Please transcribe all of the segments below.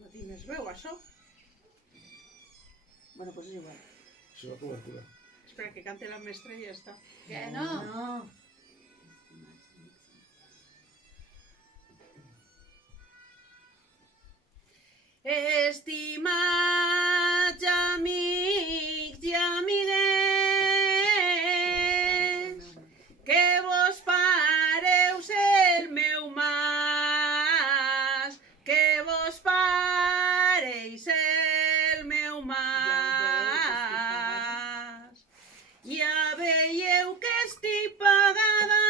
No tienes veu, això? Bueno, pues és igual. És la cobertura. Espera, que cante la mestra i ja està. Que no? No. Estimats amics i amigues, que vos pareu el meu mas, que vos pareis el meu mas. Ja veieu que estic pagada.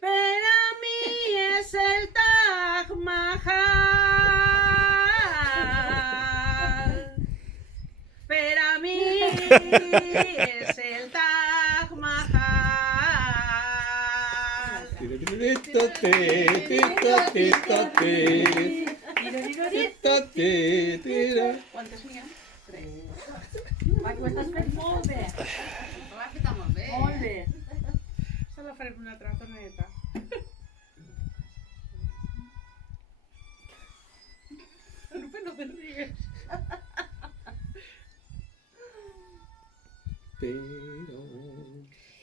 Per a mi és el Taj Mahal. Per a mi és el Taj Mahal. Quantes n'hi ha? Va, que ho estàs fent molt bé. Ho has fet molt bé. Molt bé. Se la farem una altra toneta. No te rigues.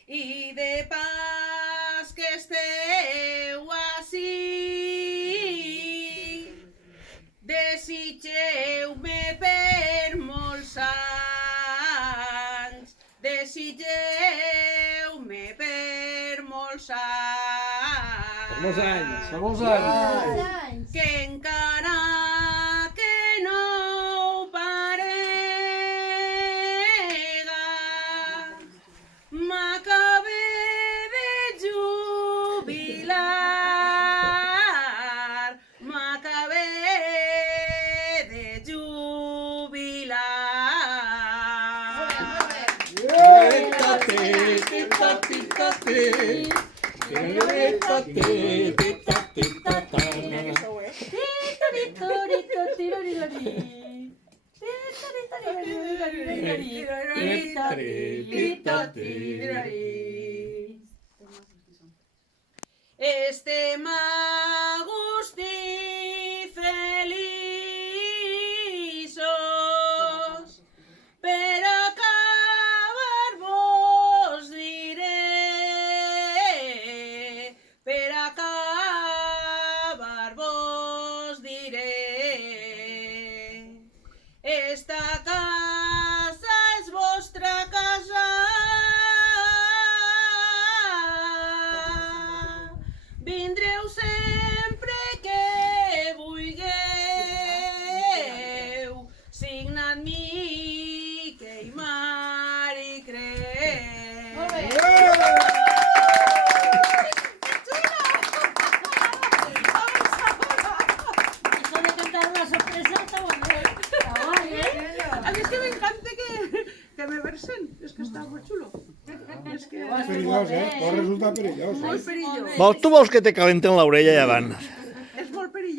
I de pas que esteu ací, desitgeu-me per molts anys, desitgeu-me per molts anys. Molts anys, fa molts anys. Que encara que no ho parega, m'acabe de jubilar, m'acabe de jubilar. Estem a gust i feliços, per acabar vos diré, per acabar vos diré. Esta casa és vostra casa, vindreu sempre que vulgueu, signat Miquel Mar i Creu. Molt bé. Eso de cantar una sorpresa está bueno. Está guay, ¿eh? A mí es que me encanta que me versen, es que está muy chulo. Es que Ho has fet Perillós, molt bé, Pot resultar perillós. muy perillós. Tu vols que te calenten l'orella i abans?